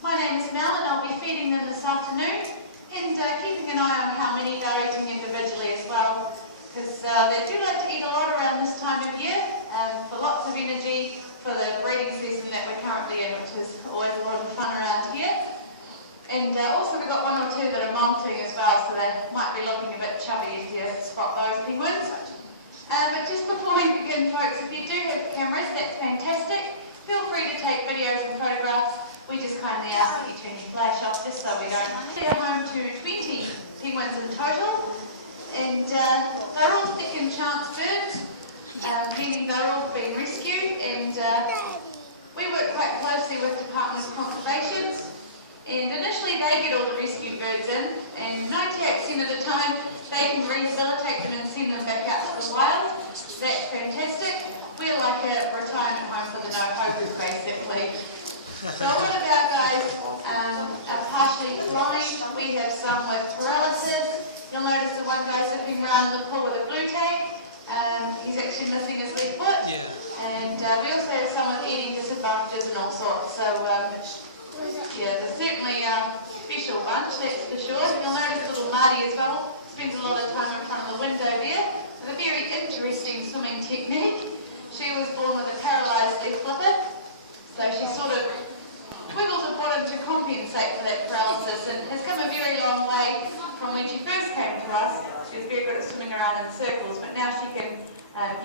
My name is Mel and I'll be feeding them this afternoon and keeping an eye on how many they're eating individually as well, because they do like to eat a lot around this time of year for lots of energy for the breeding season that we're currently in, which is always a lot of fun around here. And also we've got one or two that are molting as well, so they might be looking a bit chubby if you spot those penguins. But just before we begin, folks, if you do have cameras, that's fantastic. Feel free to take videos and photographs. We just kindly ask that you turn your flash off just so we don't. We're home to 20 penguins in total, and they're all second chance birds, meaning they're all being rescued, and we work quite closely with Department of Conservation, and initially they get all the rescued birds in, and 98% of the time they can rehabilitate them and send them back out to the wild. That's fantastic. We're like a retirement home for the no-hopers, basically. So all of our guys are partially blind. We have some with paralysis. You'll notice the one guy sitting around in the pool with a blue tag. He's actually missing his left foot. And we also have some with eating disadvantages and all sorts. So yeah, they're certainly a special bunch, that's for sure. You'll notice little Marty as well. Spends a lot of time in front of the window there with a very interesting swimming technique. She was born with a paralysed left flipper. So she sort of wiggles the bottom to compensate for that paralysis and has come a very long way from when she first came to us. She was very good at swimming around in circles, but now she can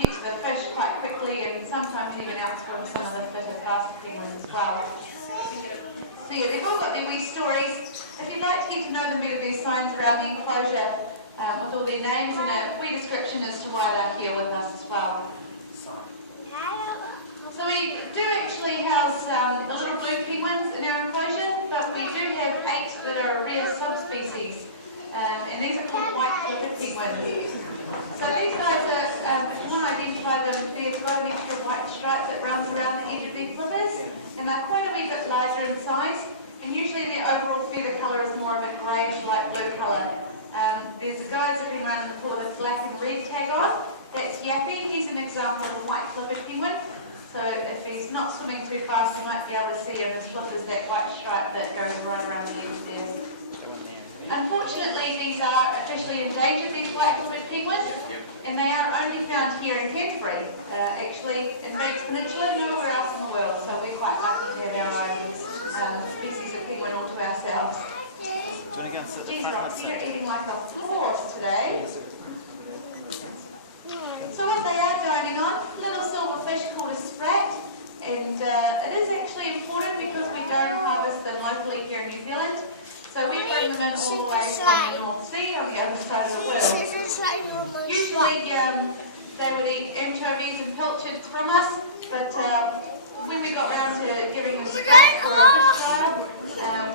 get to the fish quite quickly and sometimes even outswim some of the fitter, faster penguins as well. So yeah, they've all got their wee stories. If you'd like to get to know them better, there's signs around the enclosure with all their names and a wee description as to why they're here with us as well. So we do actually house the little blue penguins in our enclosure, but we do have 8 that are rare subspecies, and these are called white-flipped penguins. So these guys are, if you want to identify them, they've got an extra white stripe that runs around the edge of their flippers, and they're quite a wee bit larger in size, and usually their overall feather colour is more of a greyish light blue colour. There's a guy sitting around in the pool with a black and red tag on. That's Yappy. He's an example of a white-flipped penguin. So if he's not swimming too fast, you might be able to see in his flippers that white stripe that goes right around the legs there. Unfortunately, these are officially endangered, these white-flipped penguins, and they are only found here in Canterbury. Actually, in Banks Peninsula, nowhere else in the world, so we're quite lucky to have our own species of penguin all to ourselves. Do you want to go and sit at the Geez, front? Roxy, you're eating like a horse today. So what they are dining on, a little silver fish called a sprat, and it is actually important because we don't harvest them locally here in New Zealand, so we bring them in all the way from the North Sea on the other side of the world. Usually they would eat anchovies and pilchards from us, but when we got round to giving them sprat for a fish trial,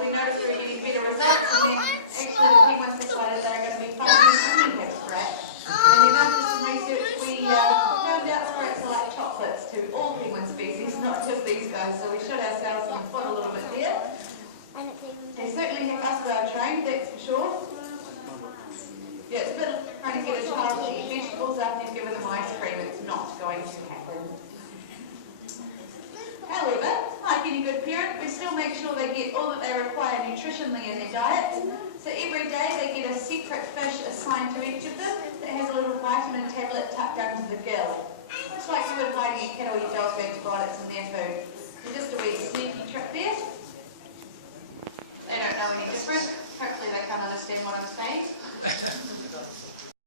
we noticed we were getting better results, and then actually the penguins decided they were going to be fun and only have sprat. And then after some research, we found out sprats are like chocolates to all penguin species, not just these guys, so we shot ourselves in the foot a little bit there. They certainly have us well trained, that's for sure. Yeah, it's a bit like trying to get a child to eat vegetables after you've given them ice cream. It's not going to happen. However, like any good parent, we still make sure they get all that they require nutritionally in their diet. So every day they get a separate fish assigned to each of them that has a little vitamin tablet tucked under the gill. It's like you would hiding your cat or your dog antibiotics in their food. So just a wee sneaky trick there. They don't know any different. Hopefully they can't understand what I'm saying.